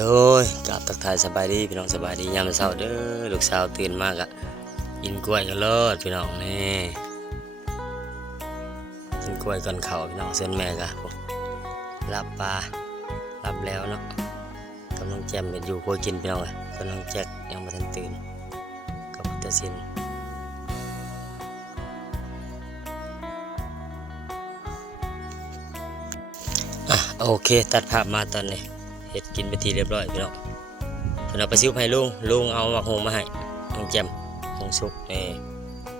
โดยกลับทักทายสบายดีพี่น้องสบายดียามเช้าเด้อลูกสาวตื่นมากอะกินกล้วยกันเลิศพี่น้องนี่กินกล้วยก่อนเขาพี่น้องเส้นแม่กะรับปลารับแล้วเนาะกำลังแจมเบ็ดอยู่กล้วยกินพี่น้องเลยกำลังแจ็คยังม่ทันตื่นกับพุทธศิลป์อะโอเค ตัดภาพมาตอนนี้ เห็ดกินไปทีเรียบร้อยพี่น้องเพิ่นเอาไปซิ้วให้ลุงลุงเอาหมักหงมาให้ลุงแจมหงสุกนี่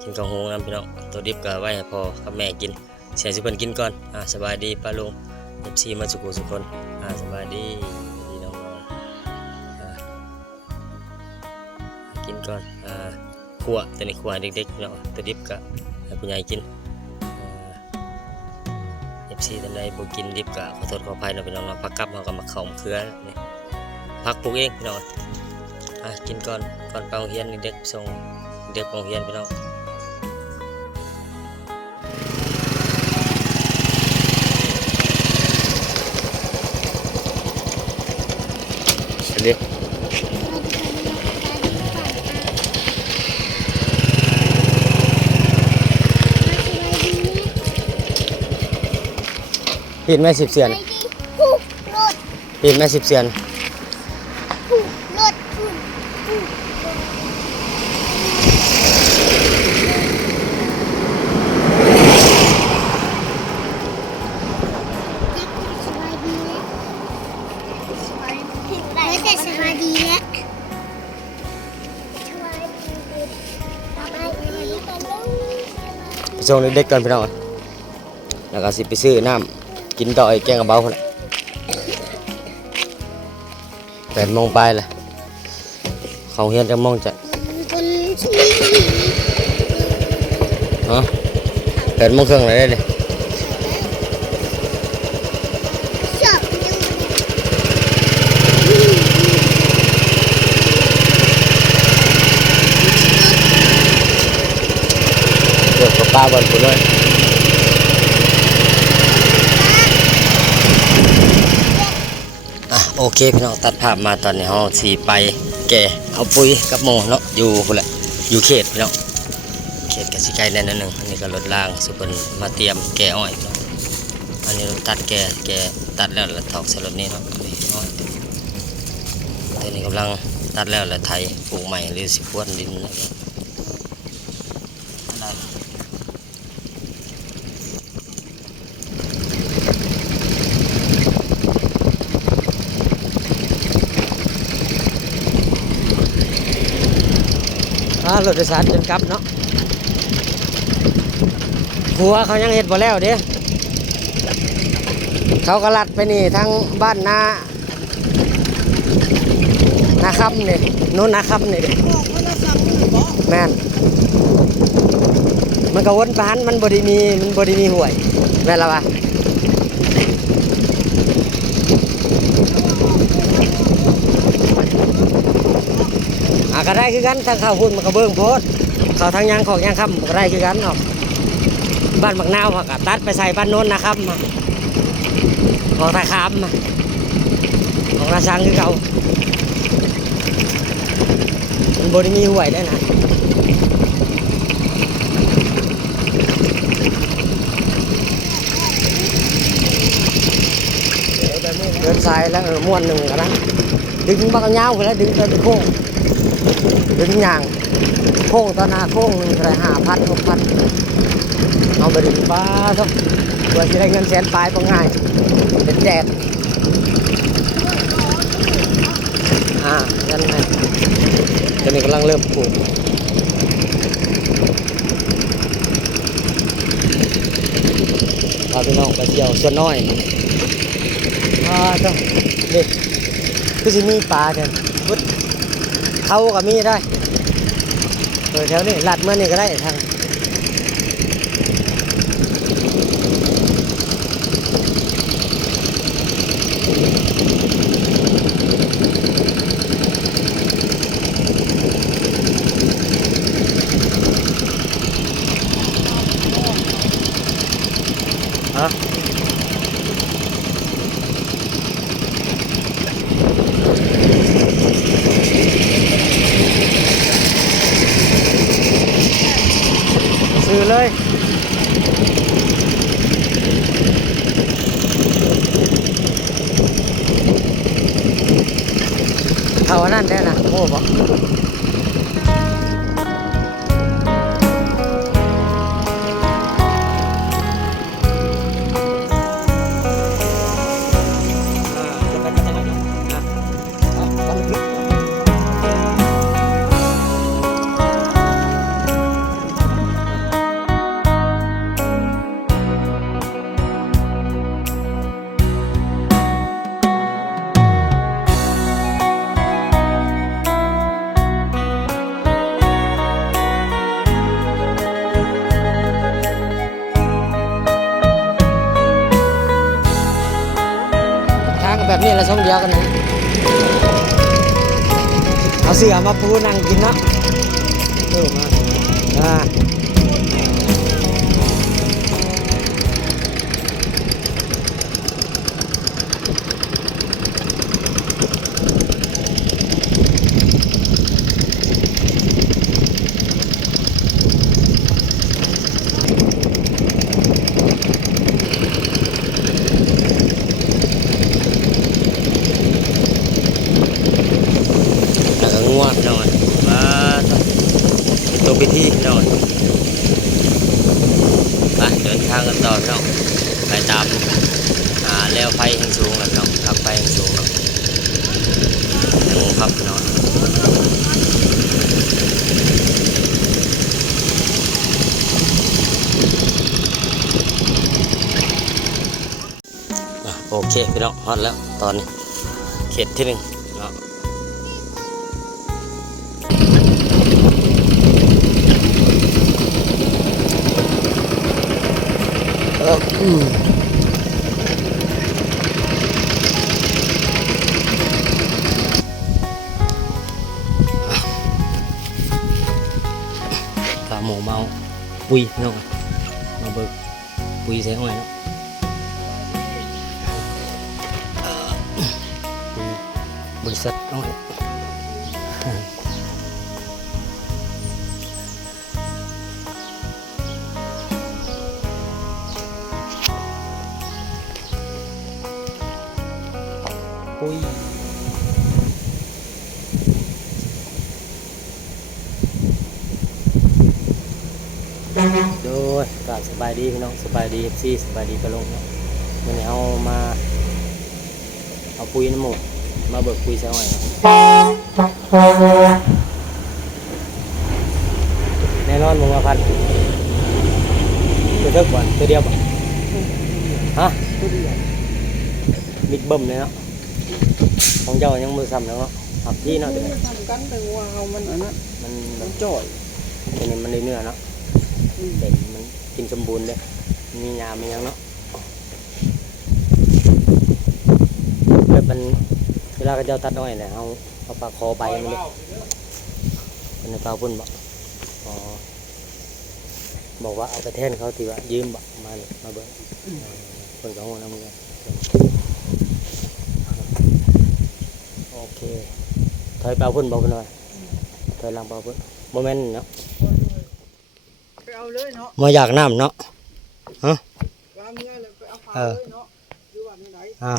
กินกับหงน้ำพี่น้องตัวดิบก็ไว้ให้พอกับแม่กินเสียสิเพิ่นกินก่อนอ่าสบายดีป้าลุงเอฟซีมาสุกุสุคนอ่าสบายดีพี่น้องกินก่อนอ่าขัวตัวนี้ขั่วเด็กๆพี่น้องตัวดิบก็ให้ผู้ใหญ่กิน ฟซีท่านใดบ่กินดิบก็ขอโทษขออภัยนะพี่น้องเนาะพักกับเราก็มาเข้ามเครือนี่พักปลูกเองพี่น้องอะกินก่อนก่อนไปโรงเรียนเด็กส่งเด็กโรงเรียนพี่น้องเด็ก ปิดแม่สิบเสียน ผูกรถปิดแม่สิบเสียน ผูกรถผูกผูกสบายดีแล้วสบายดีแล้วแต่สบายดีแล้วสบายดีสบายดีกันลูกไปส่งเด็กๆก่อนพี่น้องแล้วก็สิไปซื้อน้ำ กินต่อไอ้แกงกระเบ้าคนแปดโมงไปเลยเขาเฮียนจะโมงจะฮะแปดโมงครึ่งเลยได้เลยเดี๋ยวป้าบอลคุณเลยอะ โอเคพี่น้องตัดภาพมาตอนนี้เราสีไปแก่เอาปุ๋ยกับโมเนาะอยู่คนละอยู่เขตพี่น้องเขตกสิไกลแน่นอนหนึ่งอันนี้ก็รถล่างสุพรรณมาเตรียมแก่อ้อยอันนี้รถตัดแก่แก่ตัดแล้วแล้วถอกใส่รถนี้เนาะนี่อ้อยตัวนี้กำลังตัดแล้วแล้วไถปลูกใหม่หรือสิพวนดินนะครับ อ่ารถโดยสารจนกลับเนาะหัวเขายังเห็ดบ่แล้วเด้เขาก็ลัดไปนี่ทั้งบ้านนานาคำนี่นู้นนาคำนี่เด้แม่นมันก็วนไปหันมันบไดีมีมันบไดีมีห่วยแม่ละวะ ก็ได้คือกันทางเข้าพุ่นมันก็เบิ่งโพดเขาทางยางของยางคำก็ได้คือกันเนาะบ้านบักนาวเขาก็ตัดไปใส่บ้านโน้นนะครับของตาคามของนาซังคือเขามันบริมีห่วยได้นะเดินสายแล้วเออม้วนหนึ่งกันนะดึงบักเอาไปแล้วดึงตอนโค้ง ดึงยางโค้งตอนหน้าโค้งหนึ่งไรห้าพันหกพันเอาไปดึงป้าทุกเพื่อจะได้เงินแสนปลายก็ง่าย เป็นแจกอ่านั่นไงตอนนี้กำลังเริ่มปลูกพาพี่น้องไปเที่ยวส่วนน้อยอ่าจ้าเด็กคือสิมีปลาเถอะพุด เขาก็มีได้เออแถวนี้ลัดเมื่อนี่ก็ได้ทาง นั้นได้ แบบนี้ละช่องเดียวกันนะเอาเสือมาปูนั่งกินเนาะเออมาอ่าแล้วก็ง่วงนอนมาเป็นตัวพิธีนอนไปเดินทางกันต่อพี่น้องไปตามหาแล้วไฟแห่งสูงแล้วพี่น้องขับไฟแห่งสูงเนาะหนู ครับพี่นอนอะโอเคพี่น้องฮอตแล้วตอนนี้เขตที่หนึ่งอืม ปุยเนาะมาเบิกปุย โดยก็สบายดีพี่น้องสบายดีซีสบายดีปะลงเนาะวันนี้เอามา เอาปุยน้ำหมดมาเบิกปุยใช่ไหมแน่นอนมึงมาพันตัวเท่าก่อนตัวเดียวบ่ฮะมิดเบิ่มเลยเนาะของเจ้ายังมือซ้ำแล้วเนาะหักที่เนาะตัวนี้ทำกันแต่ว่าเอามันอันนั้นมันมันจ่อยตัวนี้มันได้เนื้อเนาะ เต็มมันกินสมบูรณ์เลยมียามียังเนาะแบบมันเวลาเขาเจ้าตัดน้อยเนี่ยเอาเอาปลาคอใบมันเลยเป็นในปลาพุ่นบอกอ๋อบอกว่าเอาไปแทนเขาทีว่ายืมบอกมาเลยมาเบิ้งเออเพิ่นก็หัวน้ำมือกันโอเคถอยปลาพุ่นบอกกันหน่อยถอยลังปลาพุ่นโมเมนต์เนาะ เอาเลยเนาะมาอยากน้ำเนาะวางเมื่อเลยไปเอาพาเลยเนาะหรือว่าไม่ไหนอ่า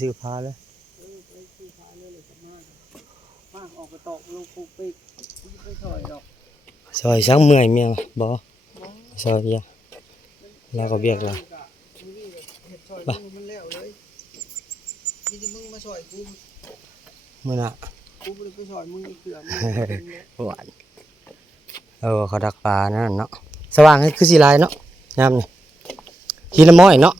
ซื้อพาเลยเออไปซื้อพาเลยเลยจะมากมากออกไปตอกลูกปุกปิกไปถอยดอกซอยช้างเมื่อยเมียบ่ซอยเบียร์แล้วก็เบียกละเห็ดถอยมึงมันแล้วเลยนี่จะมึงมาถอยกูมื่อน่ะกูไปไปถอยมึงอีกเกลือมึงหวาน เออเขาดักปลานั่นเนาะสว่างให้คือสีลายเนาะยามนี่ทีละม้อยเนาะ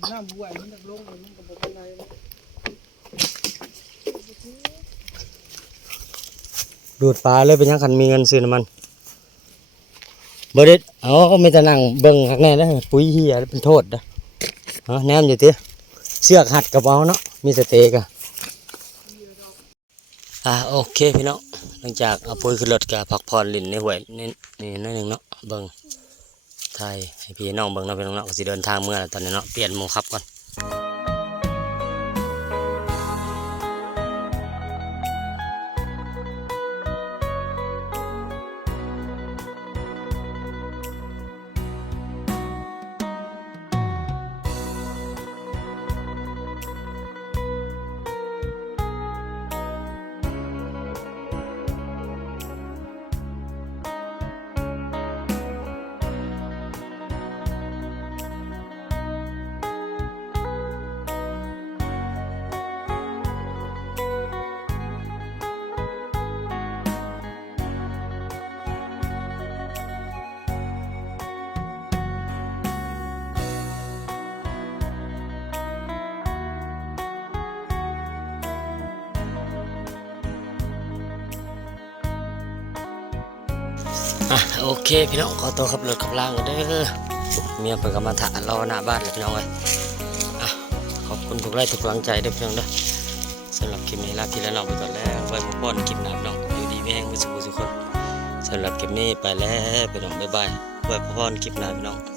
ดูดปลาเลยเป็นยังคันมีเงินซื้อน้ำมันบ่ได้เอาไม่แต่นั่งเบิ่งข้างในเด้อปุ๋ยเฮียเป็นโทษเด้อเอ๋อแนมอยู่ติเสือกหัดกระเป๋าเนาะมีสเตกอะ อ่าโอเคพี่น้องหลังจากเอาปุ๋ยขึ้นรถกับพักผ่อนลินในหวยนี่นี่นั่นหนึ่งเนาะเบิ้งไทยให้พี่น้องเบิ้งเนาะพี่น้องเนาะก็สิเดินทางเมื่อตอนนี้เนาะเปลี่ยนโมครับก่อน อะโอเคพี่น้องขอตัวขับรถขับล่างกันเด้อเมียเปิดกำมาถารอหน้าบ้านเลยพี่น้องเลยอะขอบคุณทุกไลค์ทุกกำลังใจเด้อพี่น้องเด้อสำหรับคลิปนี้ลาพี่และน้องไปก่อนแล้วไว้พบกันคลิปหน้าพี่น้องอยู่ดีแม่งมือสุขทุกคนสำหรับคลิปนี้ไปแล้วพี่น้องบ๊ายบายไว้พบกันคลิปหน้าพี่น้อง